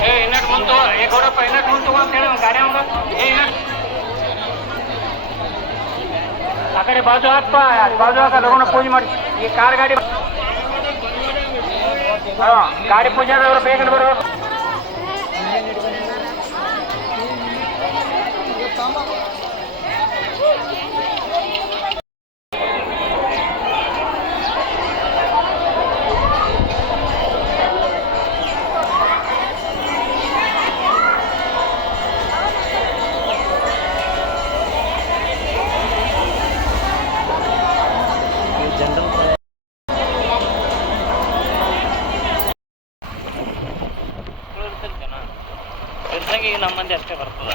ಏ ಇನ್ನಟ್ ಮುಂತು. ಏ ಗೌಡಪ್ಪ ಇನ್ನಟ್ ಮುಂತು ಅಂತ ಹೇಳಿ ಅವ್ನ್ ಗಾಡಿ ಅವಂಗ ಏ ಆ ಕಡೆ ಬಾಜು ಹಾಕ್ಪ ಬಾಜು ಹಾಕ ಲಗೋಣ ಪೂಜೆ ಮಾಡಿ ಈ ಕಾರ್ ಗಾಡಿ ಗಾಡಿ ಪೂಜೆ ಆದವ್ರು ಬೇಗ ಬರೋ ಈಗ ನಮ್ಮ ಮಂದಿ ಅಷ್ಟೇ ಬರ್ತದ.